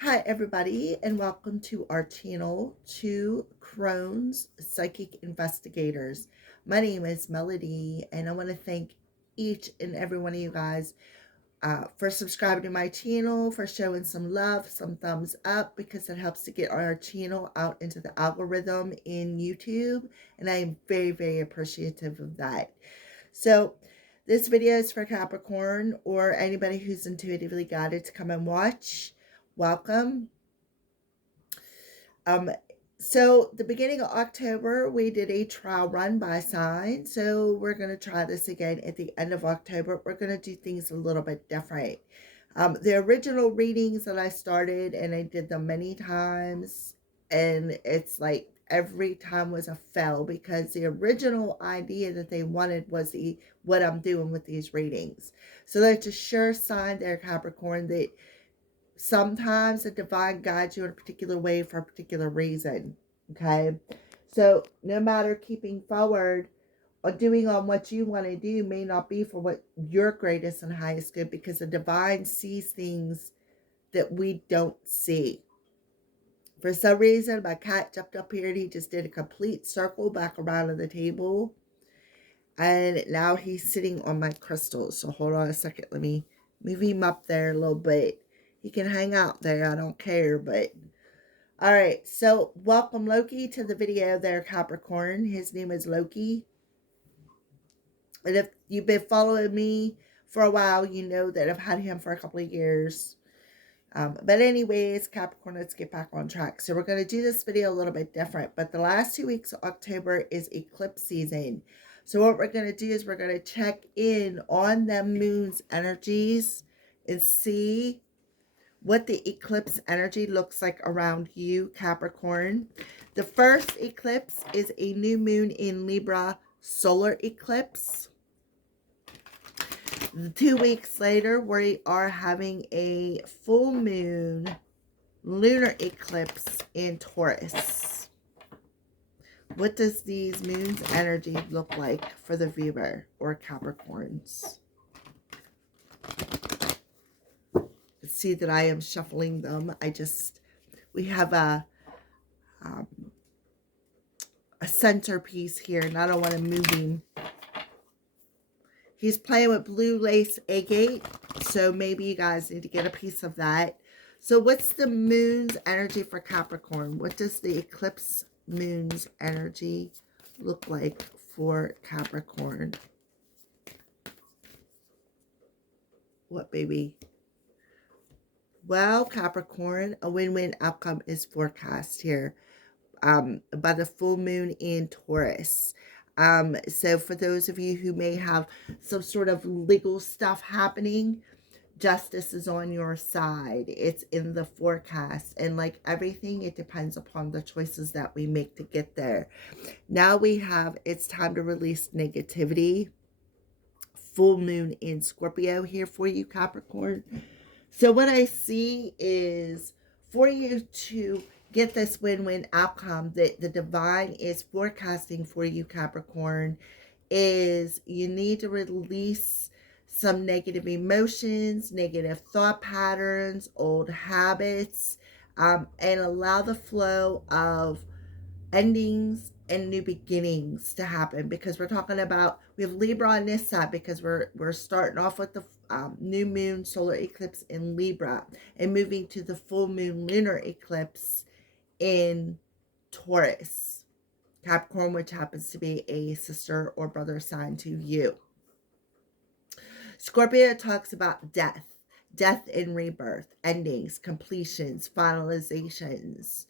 Hi, everybody, and welcome to our channel, Two Crohn's Psychic Investigators. My name is Melody, and I want to thank each and every one of you guys for subscribing to my channel, for showing some love, some thumbs up, because it helps to get our channel out into the algorithm in YouTube, and I am very, very appreciative of that. So, this video is for Capricorn or anybody who's intuitively guided to come and watch. Welcome. Um, so the beginning of October, we did a trial run by sign. So we're going to try this again at the end of October. We're going to do things a little bit different. The original readings that I started, and I did them many times, and it's like every time was a fail, because the original idea that they wanted was what I'm doing with these readings. So that's a sure sign there, Capricorn, that sometimes the divine guides you in a particular way for a particular reason. Okay, so no matter keeping forward or doing on what you want to do may not be for what your greatest and highest good, because the divine sees things that we don't see. For some reason, my cat jumped up here and he just did a complete circle back around on the table, and now he's sitting on my crystals. So hold on a second, let me move him up there a little bit. He can hang out there, I don't care. But all right, so welcome Loki to the video there, Capricorn. His name is Loki. And if you've been following me for a while, you know that I've had him for a couple of years. But anyways, Capricorn, let's get back on track. So we're going to do this video a little bit different. But the last 2 weeks of October is eclipse season. So what we're going to do is we're going to check in on the moon's energies and see what the eclipse energy looks like around you, Capricorn. The first eclipse is a new moon in Libra solar eclipse. 2 weeks later, we are having a full moon lunar eclipse in Taurus. What does these moon's energy look like for the viewer or Capricorns? See that I am shuffling them. We have a centerpiece here, and I don't want to move him. He's playing with blue lace agate, so maybe you guys need to get a piece of that. So what's the moon's energy for Capricorn? What does the eclipse moon's energy look like for Capricorn? What, baby? Well, Capricorn, a win-win outcome is forecast here by the full moon in Taurus. So for those of you who may have some sort of legal stuff happening, justice is on your side. It's in the forecast. And like everything, it depends upon the choices that we make to get there. Now we have, it's time to release negativity. Full moon in Scorpio here for you, Capricorn. So what I see is for you to get this win-win outcome that the divine is forecasting for you, Capricorn, is you need to release some negative emotions, negative thought patterns, old habits, and allow the flow of endings and new beginnings to happen, because we're talking about, we have Libra on this side because we're starting off with the new moon solar eclipse in Libra and moving to the full moon lunar eclipse in Taurus, Capricorn, which happens to be a sister or brother sign to you. Scorpio talks about death and rebirth, endings, completions, finalizations.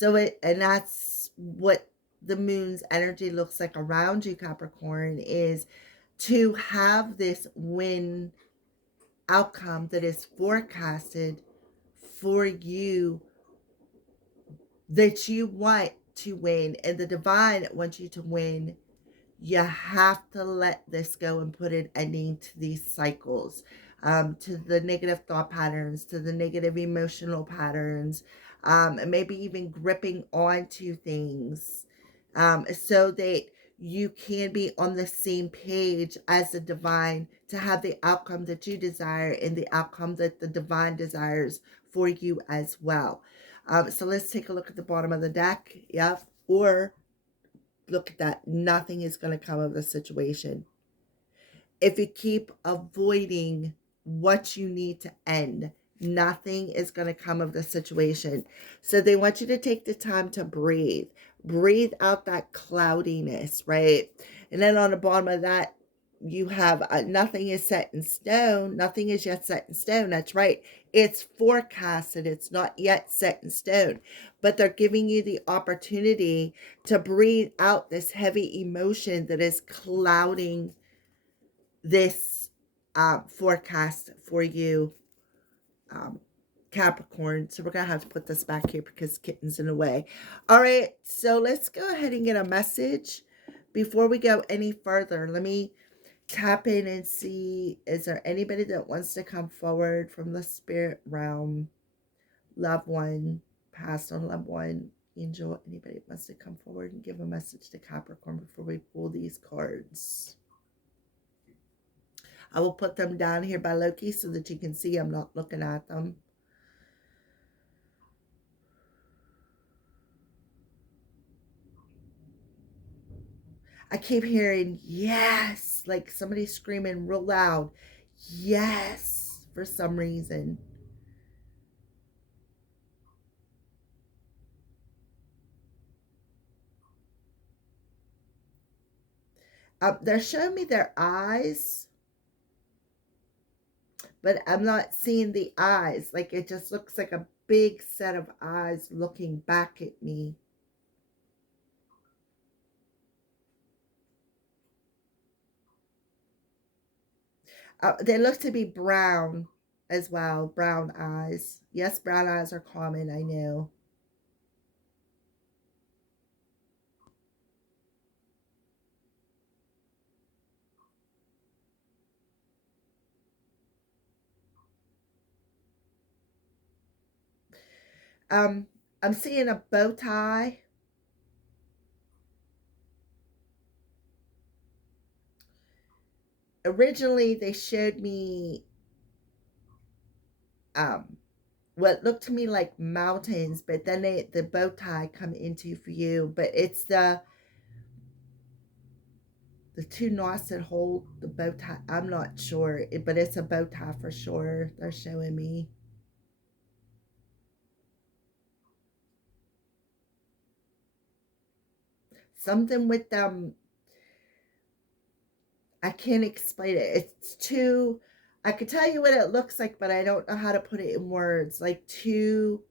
And that's what the moon's energy looks like around you, Capricorn, is to have this win outcome that is forecasted for you, that you want to win, and the divine wants you to win. You have to let this go and put an ending to these cycles, to the negative thought patterns, to the negative emotional patterns, and maybe even gripping onto things, so that you can be on the same page as the divine to have the outcome that you desire and the outcome that the divine desires for you as well. So let's take a look at the bottom of the deck. Yep. Or look at that. Nothing is going to come of the situation. If you keep avoiding what you need to end, nothing is going to come of the situation. So they want you to take the time to breathe. Breathe out that cloudiness, right? And then on the bottom of that, you have nothing is set in stone. Nothing is yet set in stone. That's right. It's forecasted. It's not yet set in stone. But they're giving you the opportunity to breathe out this heavy emotion that is clouding this forecast for you, Capricorn. So we're going to have to put this back here because Kitten's in the way. All right, so let's go ahead and get a message. Before we go any further, let me tap in and see, is there anybody that wants to come forward from the spirit realm? Loved one, past on loved one, angel, anybody that wants to come forward and give a message to Capricorn before we pull these cards? I will put them down here by Loki so that you can see I'm not looking at them. I keep hearing yes, like somebody screaming real loud. Yes, for some reason. They're showing me their eyes, but I'm not seeing the eyes. Like it just looks like a big set of eyes looking back at me. They look to be brown as well. Brown eyes. Yes, brown eyes are common, I know. I'm seeing a bow tie. Originally, they showed me what looked to me like mountains, but then the bow tie come into view. But it's the two knots that hold the bow tie. I'm not sure, but it's a bow tie for sure. They're showing me. Something with them. I can't explain it. It's two. I could tell you what it looks like, but I don't know how to put it in words. Like two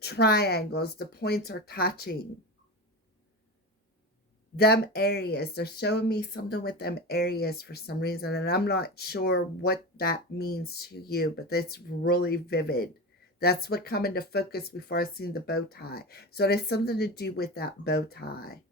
triangles. The points are touching. Them areas, they're showing me something with them areas for some reason, and I'm not sure what that means to you, but that's really vivid. That's what come into focus before I seen the bow tie. So it has something to do with that bow tie.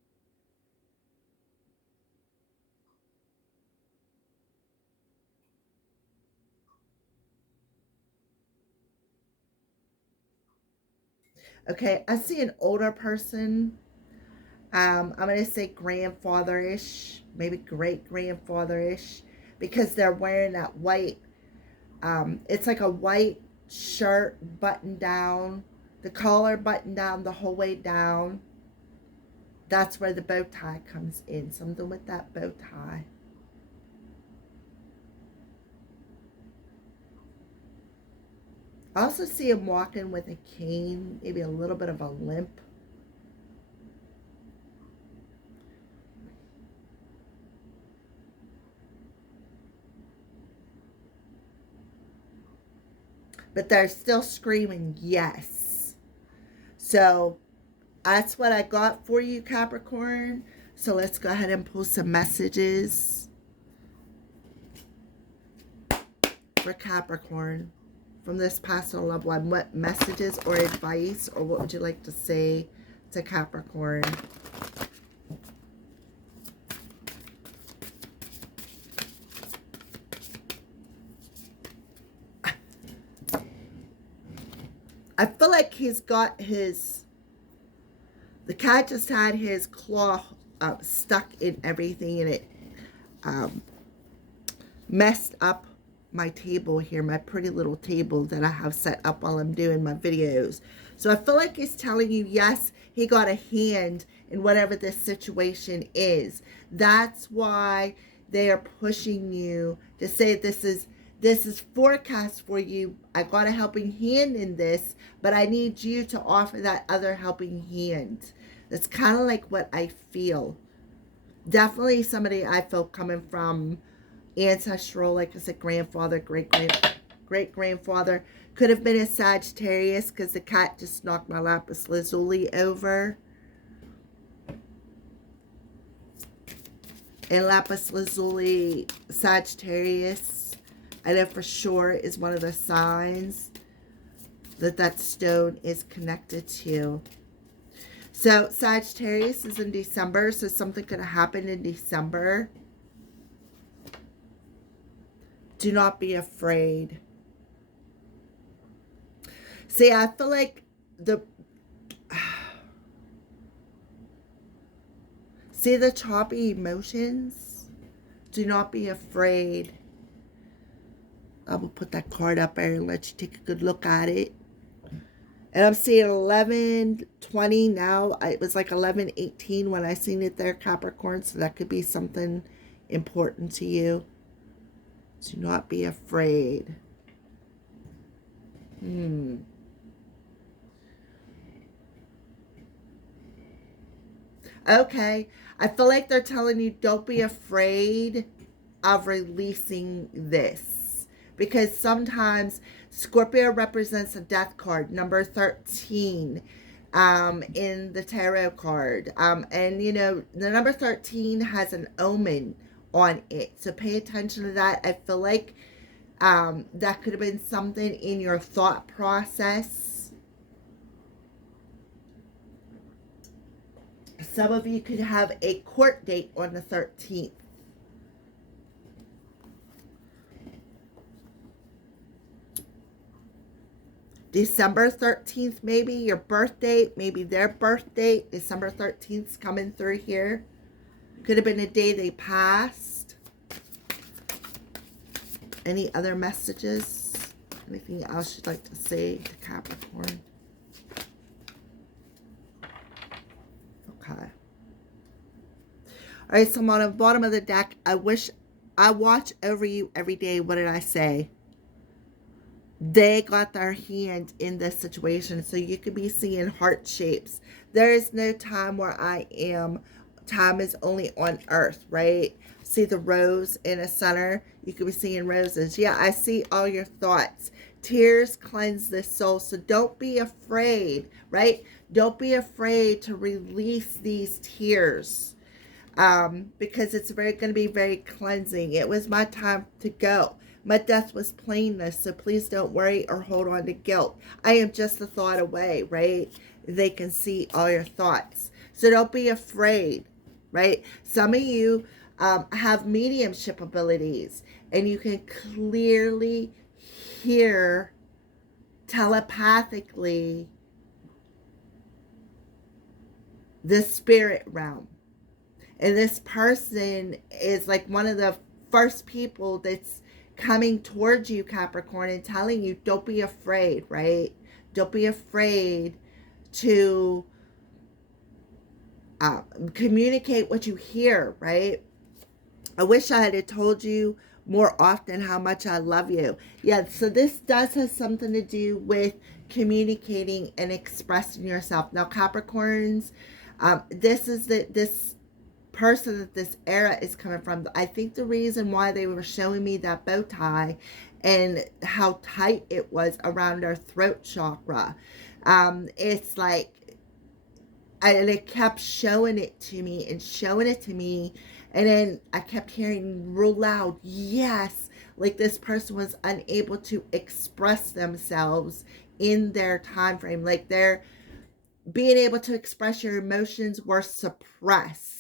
Okay, I see an older person. I'm going to say grandfather-ish, maybe great-grandfather-ish, because they're wearing that white, it's like a white shirt buttoned down, the collar buttoned down the whole way down. That's where the bow tie comes in. Something with that bow tie. I also see him walking with a cane, maybe a little bit of a limp. But they're still screaming yes. So that's what I got for you, Capricorn. So let's go ahead and pull some messages for Capricorn from this past loved one. What messages or advice, or what would you like to say to Capricorn? I feel like he's got his The cat just had his claw stuck in everything, and it um, messed up my table here, my pretty little table that I have set up while I'm doing my videos. So I feel like he's telling you, yes, he got a hand in whatever this situation is. That's why they are pushing you to say this is forecast for you. I got a helping hand in this, but I need you to offer that other helping hand. That's kind of like what I feel. Definitely somebody I feel coming from ancestral, like I said, grandfather, great grandfather. Could have been a Sagittarius because the cat just knocked my lapis lazuli over. And lapis lazuli, Sagittarius, I know for sure is one of the signs that stone is connected to. So Sagittarius is in December, so something could have happened in December. Do not be afraid. See, I feel like see the choppy emotions? Do not be afraid. I will put that card up there and let you take a good look at it. And I'm seeing 11:20 now. It was like 11:18 when I seen it there, Capricorn. So that could be something important to you. Do not be afraid. Okay. I feel like they're telling you don't be afraid of releasing this. Because sometimes Scorpio represents a death card, number 13, in the tarot card. And, you know, the number 13 has an omen on it. So pay attention to that. I feel like that could have been something in your thought process. Some of you could have a court date on the 13th. December 13th, maybe your birthday, maybe their birthday. December 13th is coming through here. Could have been a day they passed. Any other messages? Anything else you'd like to say to Capricorn? Okay. All right, so I'm on the bottom of the deck. I watch over you every day. What did I say? They got their hand in this situation, so you could be seeing heart shapes. There is no time where I am. Time is only on earth, right? See the rose in the center? You could be seeing roses. Yeah, I see all your thoughts. Tears cleanse the soul, so don't be afraid, right? Don't be afraid to release these tears. Because it's going to be very cleansing. It was my time to go. My death was plainness, so please don't worry or hold on to guilt. I am just a thought away, right? They can see all your thoughts. So don't be afraid, right? Some of you have mediumship abilities, and you can clearly hear telepathically the spirit realm. And this person is like one of the first people that's coming towards you, Capricorn, and telling you, don't be afraid, right? Don't be afraid to communicate what you hear, right? I wish I had told you more often how much I love you. Yeah, so this does have something to do with communicating and expressing yourself. Now, Capricorns, this is this person that this era is coming from. I think the reason why they were showing me that bow tie and how tight it was around our throat chakra, it's like, and it kept showing it to me and showing it to me, and then I kept hearing real loud, yes, like this person was unable to express themselves in their time frame, like they're being able to express your emotions were suppressed.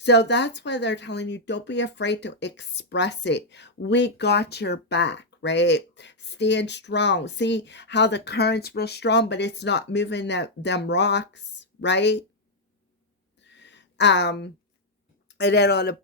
So that's why they're telling you, don't be afraid to express it. We got your back, right? Stand strong. See how the current's real strong, but it's not moving them rocks, right? Um, and then on the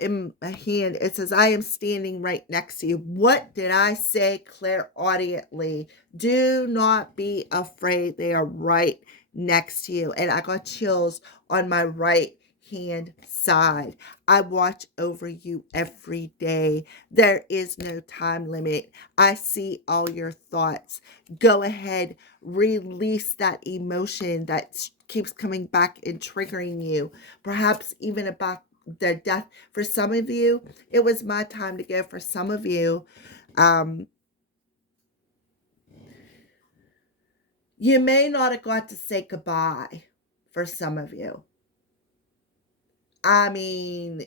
in my hand, it says, I am standing right next to you. What did I say clairaudiently? Do not be afraid. They are right next to you. And I got chills on my right hand side. I watch over you every day. There is no time limit. I see all your thoughts. Go ahead, release that emotion that keeps coming back and triggering you. Perhaps even about their death. For some of you, it was my time to go. For some of you, um, you may not have got to say goodbye. For some of you, I mean,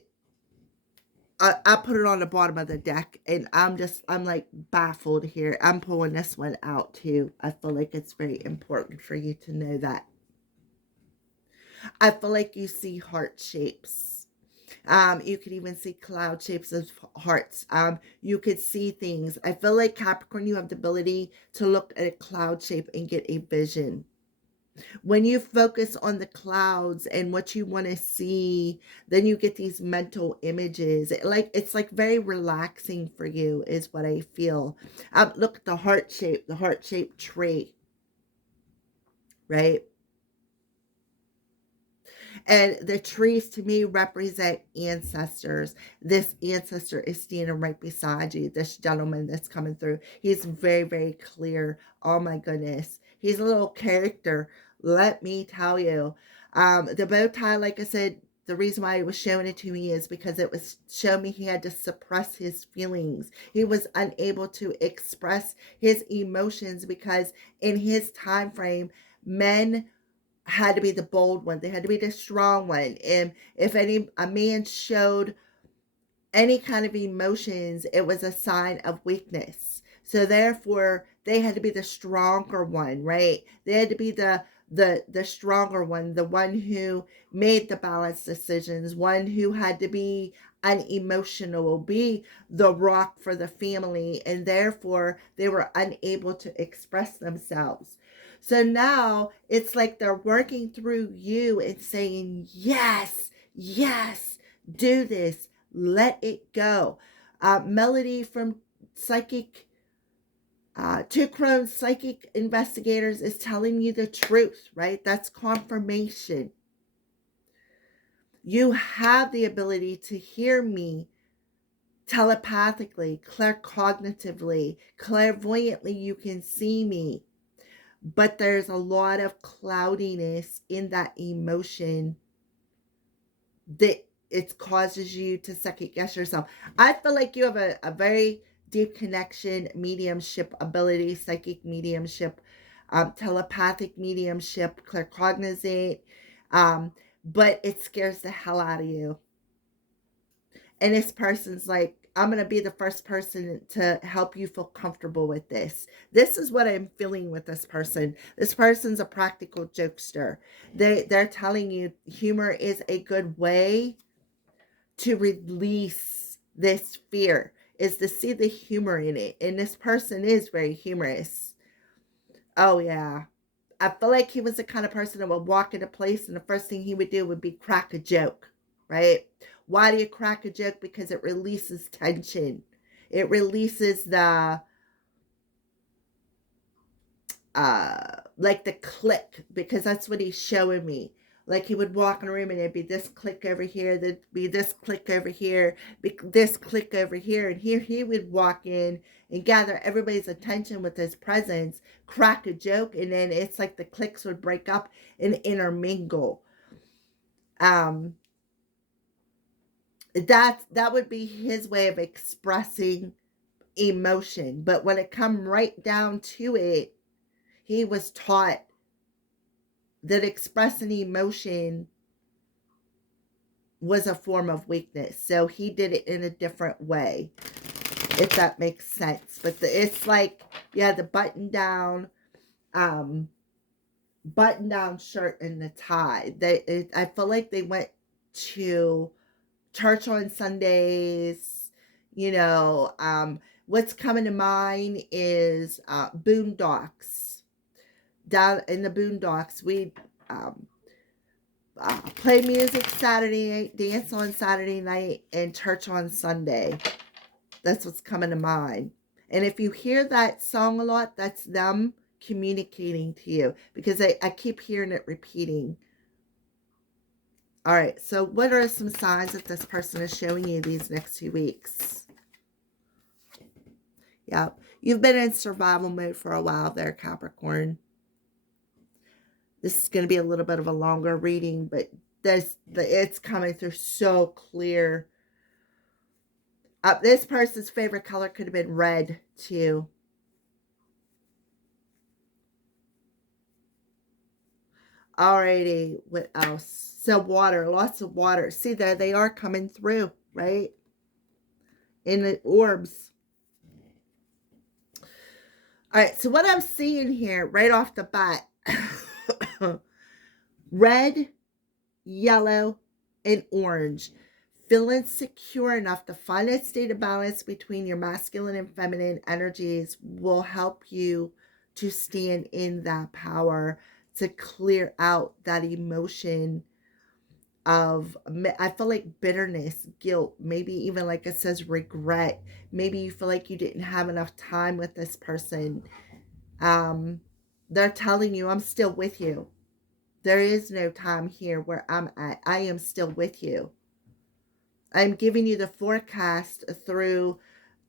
I put it on the bottom of the deck, and I'm like baffled here. I'm pulling this one out too. I feel like it's very important for you to know that. I feel like you see heart shapes. You could even see cloud shapes of hearts. You could see things. I feel like Capricorn, you have the ability to look at a cloud shape and get a vision. When you focus on the clouds and what you want to see, then you get these mental images. It's like very relaxing for you, is what I feel. Look at the heart shaped tree, right? And the trees to me represent ancestors. This ancestor is standing right beside you. This gentleman that's coming through. He's very, very clear. Oh my goodness. He's a little character. Let me tell you. The bow tie, like I said, the reason why he was showing it to me is because it was showing me he had to suppress his feelings. He was unable to express his emotions because in his time frame, men had to be the bold one. They had to be the strong one. And if a man showed any kind of emotions, it was a sign of weakness. So therefore, they had to be the stronger one, right? They had to be the stronger one, the one who made the balanced decisions, one who had to be unemotional, be the rock for the family, and therefore they were unable to express themselves. So now it's like they're working through you and saying, yes, yes, do this, let it go. Melody from Psychic, Two Crown Psychic Investigators is telling you the truth, right? That's confirmation. You have the ability to hear me telepathically, claircognitively, clairvoyantly. You can see me, but there's a lot of cloudiness in that emotion that it causes you to second guess yourself. I feel like you have a very deep connection, mediumship ability, psychic mediumship, telepathic mediumship, claircognizant, but it scares the hell out of you. And this person's like, I'm going to be the first person to help you feel comfortable with this. This is what I'm feeling with this person. This person's a practical jokester. They're telling you humor is a good way to release this fear, is to see the humor in it. And this person is very humorous. Oh, yeah. I feel like he was the kind of person that would walk into a place and the first thing he would do would be crack a joke, right? Why do you crack a joke? Because it releases tension. It releases the like the click, because that's what he's showing me. Like he would walk in a room and there'd be this click over here, there'd be this click over here, this click over here, and here he would walk in and gather everybody's attention with his presence, crack a joke, and then it's like the clicks would break up and intermingle. Um, that would be his way of expressing emotion. But when it come right down to it, he was taught that expressing emotion was a form of weakness. So he did it in a different way, if that makes sense. But it's like, yeah, the um, button down shirt and the tie. I feel like they went to church on Sundays. You know, what's coming to mind is boondocks. Down in the boondocks, we um, play music Saturday night, dance on Saturday night, and church on Sunday. That's what's coming to mind. And if you hear that song a lot, that's them communicating to you, because I keep hearing it repeating. All right, so what are some signs that this person is showing you these next 2 weeks? Yep, you've been in survival mode for a while there, Capricorn. This is going to be a little bit of a longer reading, but it's coming through so clear. This person's favorite color could have been red too. Alrighty, what else? So water, lots of water. See, there they are coming through, right? In the orbs. All right, so what I'm seeing here right off the bat, red, yellow, and orange. Feeling secure enough to find a state of balance between your masculine and feminine energies will help you to stand in that power, to clear out that emotion of, I feel like, bitterness, guilt, maybe even, like it says, regret. Maybe you feel like you didn't have enough time with this person. They're telling you, I'm still with you. There is no time here where I'm at. I am still with you. I'm giving you the forecast through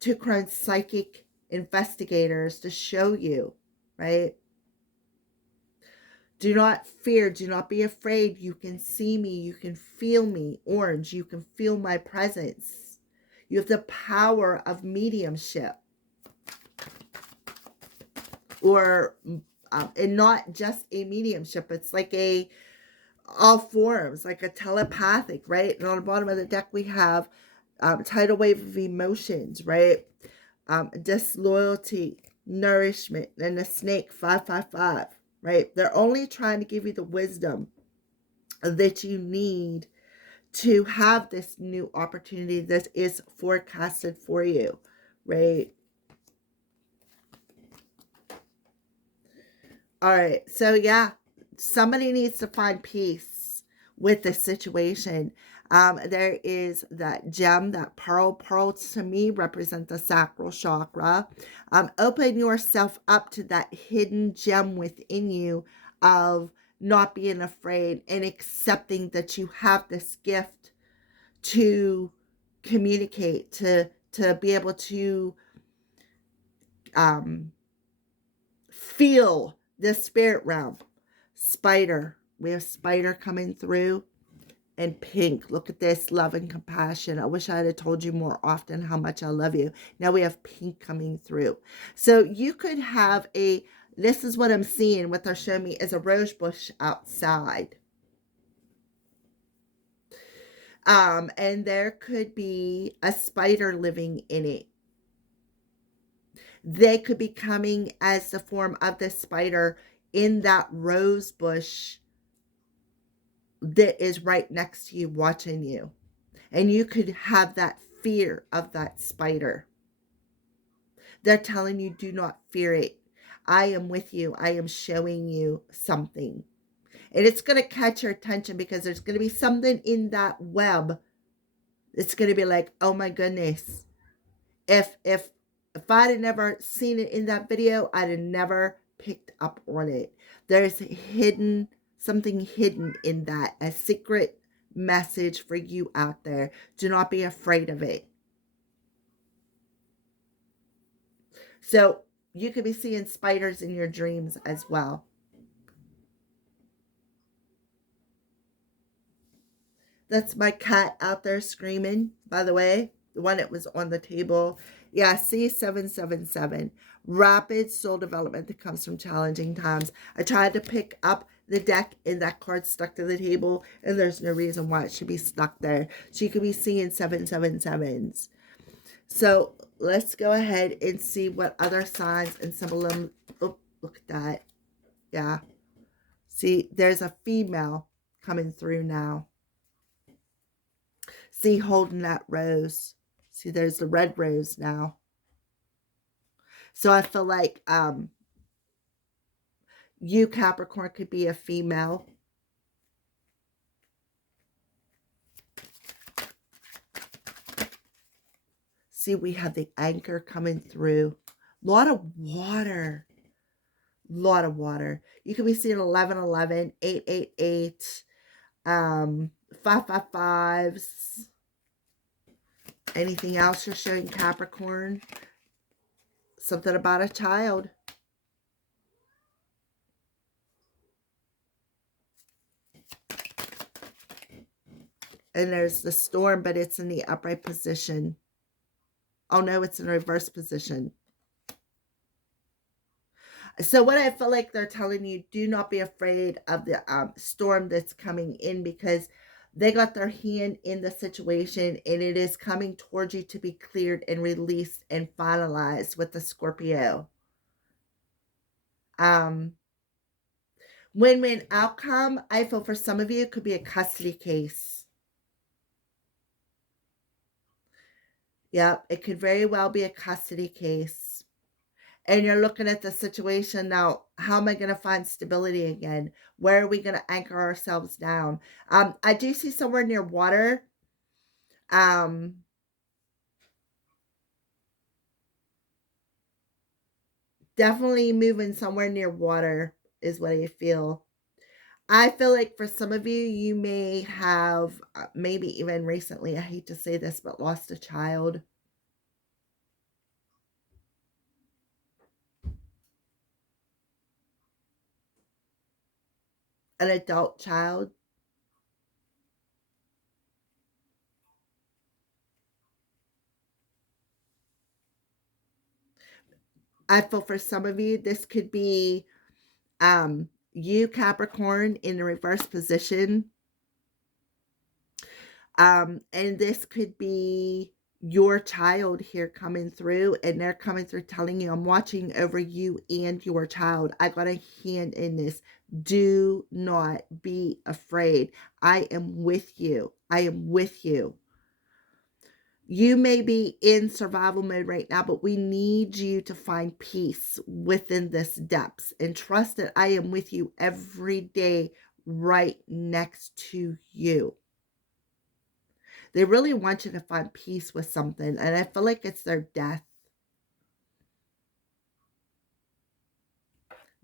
Two Crown psychic investigators to show you, right? Do not fear. Do not be afraid. You can see me. You can feel me. Orange, you can feel my presence. You have the power of mediumship. Or, and not just a mediumship. It's like all forms, like a telepathic, right? And on the bottom of the deck, we have tidal wave of emotions, right? Disloyalty, nourishment, and the snake, 555, right? They're only trying to give you the wisdom that you need to have this new opportunity that is forecasted for you, right? All right, so yeah, somebody needs to find peace with the situation. There is that gem, that pearl. Pearl to me represents the sacral chakra. Open yourself up to that hidden gem within you of not being afraid and accepting that you have this gift to communicate, to be able to feel the spirit realm. Spider. We have spider coming through. And pink. Look at this, love and compassion. I wish I had told you more often how much I love you. Now we have pink coming through. So you could have this is what I'm seeing. What they're showing me is a rose bush outside. And there could be a spider living in it. They could be coming as the form of the spider in that rose bush that is right next to you, watching you. And you could have that fear of that spider. They're telling you, do not fear it. I am with you. I am showing you something. And it's going to catch your attention because there's going to be something in that web. It's going to be like, oh my goodness. If I'd have never seen it in that video, I'd have never picked up on it. There's something hidden in that, a secret message for you out there. Do not be afraid of it. So you could be seeing spiders in your dreams as well. That's my cat out there screaming, by the way. The one that was on the table. Yeah, C777. Rapid soul development that comes from challenging times. I tried to pick up the deck and that card stuck to the table, and there's no reason why it should be stuck there. So you could be seeing 777s. So let's go ahead and see what other signs and symbolism. Oh, look at that. Yeah. See, there's a female coming through now. See, holding that rose. See, there's the red rose now. So I feel like you, Capricorn, could be a female. See, we have the anchor coming through. A lot of water. Lot of water. You could be seeing 1111, 888, 555s. Anything else you're showing, Capricorn? Something about a child. And there's the storm, but it's in the upright position. Oh no, it's in reverse position. So what I feel like they're telling you, do not be afraid of the storm that's coming in, because they got their hand in the situation and it is coming towards you to be cleared and released and finalized with the Scorpio. Win-win outcome, I feel for some of you, it could be a custody case. Yep, it could very well be a custody case. And you're looking at the situation now, how am I going to find stability again? Where are we going to anchor ourselves down? I do see somewhere near water. Definitely moving somewhere near water is what I feel. I feel like for some of you, you may have, maybe even recently, I hate to say this, but lost a child. An adult child. I feel for some of you, this could be you, Capricorn, in the reverse position. And this could be your child here coming through, and they're coming through telling you, I'm watching over you and your child. I got a hand in this. Do not be afraid. I am with you. I am with you. You may be in survival mode right now, but we need you to find peace within this depths and trust that I am with you every day, right next to you. They really want you to find peace with something, and I feel like it's their death.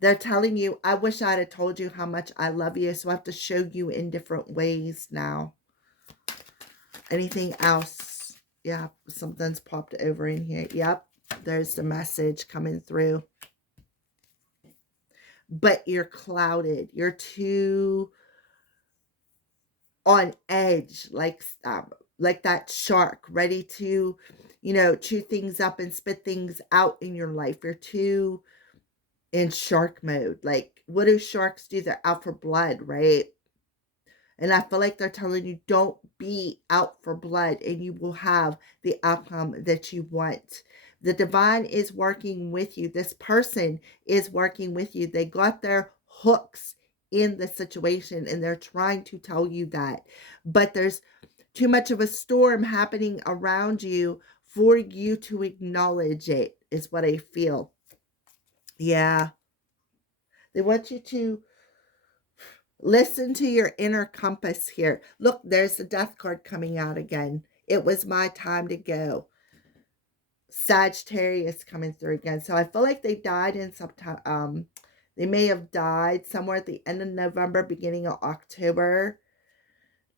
They're telling you, I wish I had told you how much I love you, so I have to show you in different ways now. Anything else? Yeah, something's popped over in here. Yep, there's the message coming through. But you're clouded. You're too on edge, like that shark, ready to, chew things up and spit things out in your life. You're too in shark mode. Like, what do sharks do? They're out for blood, right? And I feel like they're telling you, don't be out for blood, and you will have the outcome that you want. The divine is working with you. This person is working with you. They got their hooks in the situation, and they're trying to tell you that. But there's too much of a storm happening around you for you to acknowledge it, is what I feel. Yeah. They want you to listen to your inner compass here. Look, there's the death card coming out again. It was my time to go. Sagittarius coming through again. So I feel like they died in some time. They may have died somewhere at the end of November, beginning of October.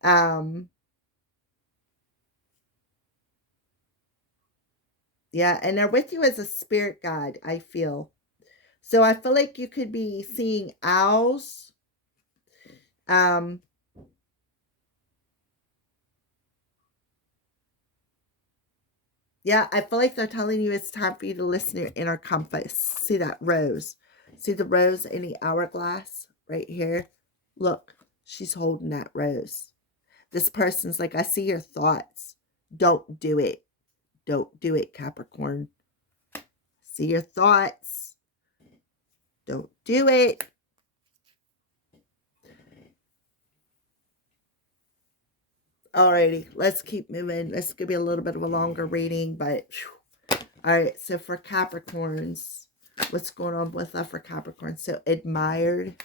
Yeah, and they're with you as a spirit guide, I feel. So I feel like you could be seeing owls. Yeah, I feel like they're telling you it's time for you to listen to your inner compass. See that rose? See the rose in the hourglass right here? Look, she's holding that rose. This person's like, I see your thoughts. Don't do it. Don't do it, Capricorn. See your thoughts. Don't do it. Alrighty, let's keep moving. This could be a little bit of a longer reading, but whew. All right, so for Capricorns, what's going on with for Capricorn? So admired,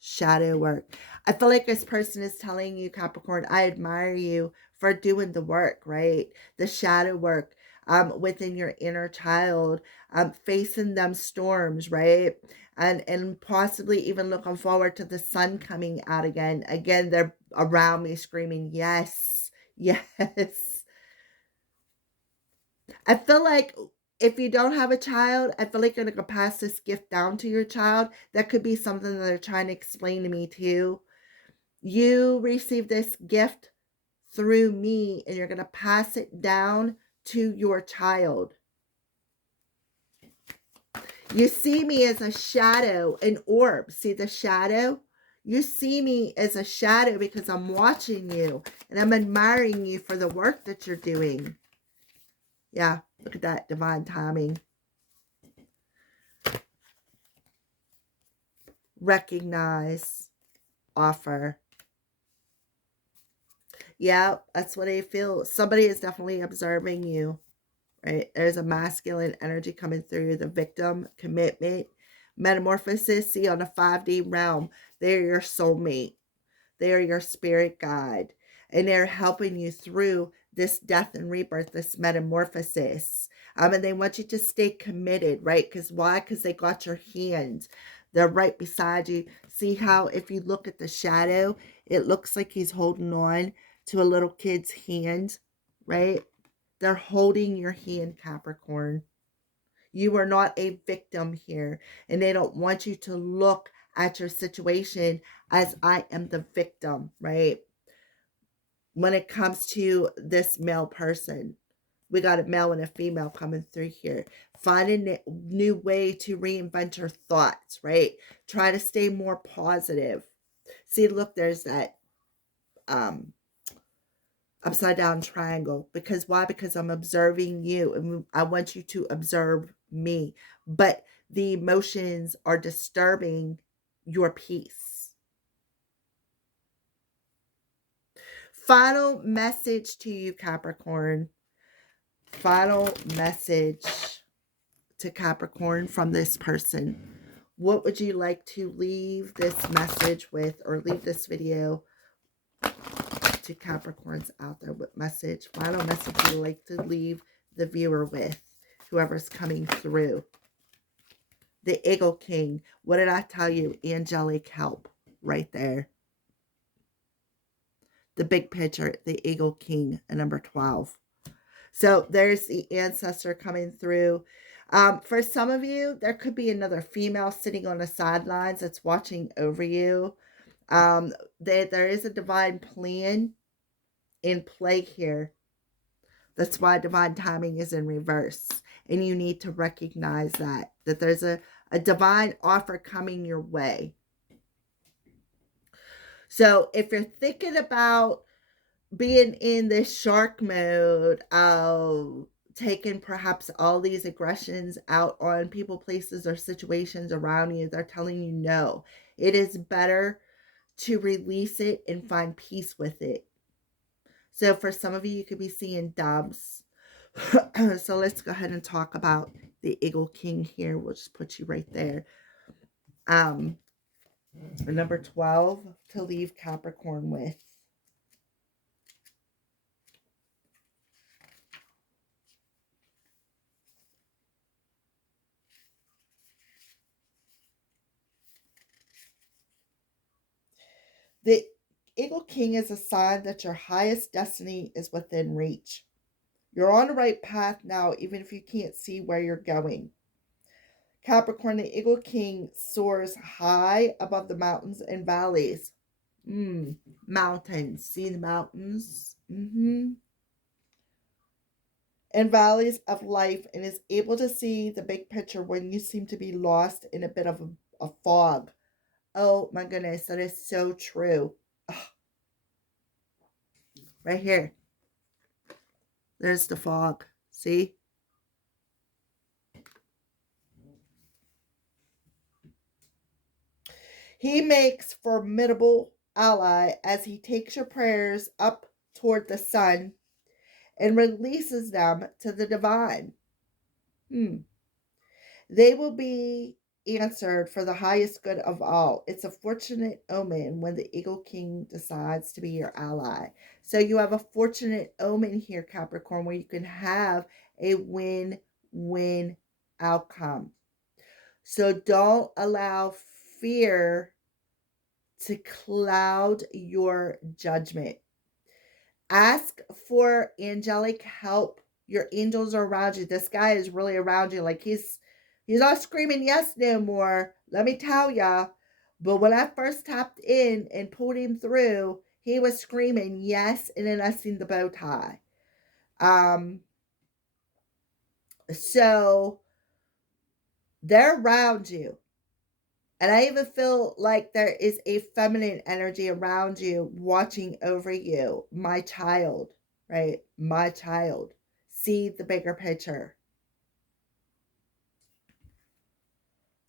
shadow work. I feel like this person is telling you, Capricorn, I admire you for doing the work, right? The shadow work within your inner child, facing them storms, right? And possibly even looking forward to the sun coming out again. Again, they're around me screaming, yes, yes. I feel like if you don't have a child, I feel like you're going to pass this gift down to your child. That could be something that they're trying to explain to me too. You receive this gift through me and you're going to pass it down to your child. You see me as a shadow, an orb. See the shadow? You see me as a shadow because I'm watching you and I'm admiring you for the work that you're doing. Yeah, look at that divine timing. Recognize, offer. Yeah, that's what I feel. Somebody is definitely observing you, right? There's a masculine energy coming through, the victim, commitment, metamorphosis. See, on the 5D realm, they're your soulmate. They are your spirit guide. And they're helping you through this death and rebirth, this metamorphosis. And they want you to stay committed, right? Because why? Because they got your hand. They're right beside you. See how if you look at the shadow, it looks like he's holding on to a little kid's hand, right? They're holding your hand, Capricorn. You are not a victim here. And they don't want you to look at your situation as I am the victim, right? When it comes to this male person, we got a male and a female coming through here. Find a new way to reinvent your thoughts, right? Try to stay more positive. See, look, there's that um upside down triangle. Because why? Because I'm observing you and I want you to observe me. But the emotions are disturbing your peace. Final message to you, Capricorn. Final message to Capricorn from this person. What would you like to leave this message with, or leave this video to Capricorns out there? What message, final message you would like to leave the viewer with, whoever's coming through? The Eagle King. What did I tell you? Angelic help right there. The big picture, the Eagle King, and number 12. So there's the ancestor coming through. For some of you, there could be another female sitting on the sidelines that's watching over you. There is a divine plan in play here. That's why divine timing is in reverse. And you need to recognize that there's a divine offer coming your way. So if you're thinking about being in this shark mode of taking perhaps all these aggressions out on people, places, or situations around you, they're telling you no. It is better to release it and find peace with it. So for some of you, you could be seeing doves. So let's go ahead and talk about the Eagle King here. We'll just put you right there. Number 12 to leave Capricorn with. The Eagle King is a sign that your highest destiny is within reach. You're on the right path now, even if you can't see where you're going. Capricorn, the Eagle King soars high above the mountains and valleys. Mountains. See the mountains? And valleys of life, and is able to see the big picture when you seem to be lost in a bit of a fog. Oh my goodness, that is so true. Ugh. Right here. There's the fog. See? He makes formidable ally as he takes your prayers up toward the sun and releases them to the divine. They will be answered for the highest good of all. It's a fortunate omen when the Eagle King decides to be your ally. So you have a fortunate omen here, Capricorn, where you can have a win-win outcome. So don't allow fear to cloud your judgment. Ask for angelic help. Your angels are around you. This guy is really around you. Like he's not screaming yes no more. Let me tell ya. But when I first tapped in and pulled him through, he was screaming yes, and then I seen the bow tie. Um, so they're around you. And I even feel like there is a feminine energy around you watching over you. My child, right? My child. See the bigger picture.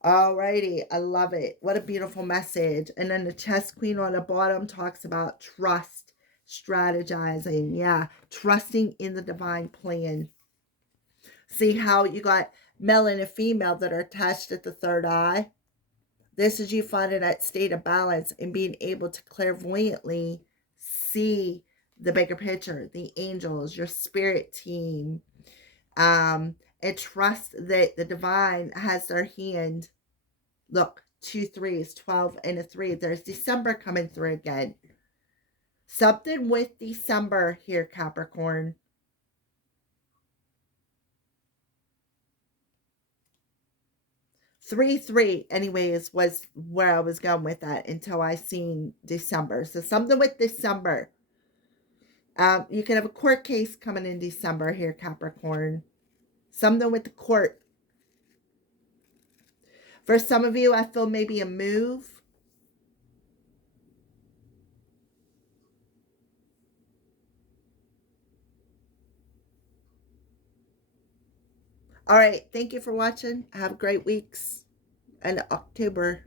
Alrighty, I love it. What a beautiful message. And then the chess queen on the bottom talks about trust, strategizing. Yeah, trusting in the divine plan. See how you got male and a female that are attached at the third eye? This is you finding that state of balance and being able to clairvoyantly see the bigger picture, the angels, your spirit team, and trust that the divine has their hand. Look, 2 3s, 12, and a 3. There's December coming through again. Something with December here, Capricorn. 3 3, anyways, was where I was going with that until I seen December. So something with December. You can have a court case coming in December here, Capricorn. Something with the court. For some of you, I feel maybe a move. All right. Thank you for watching. Have great weeks and October.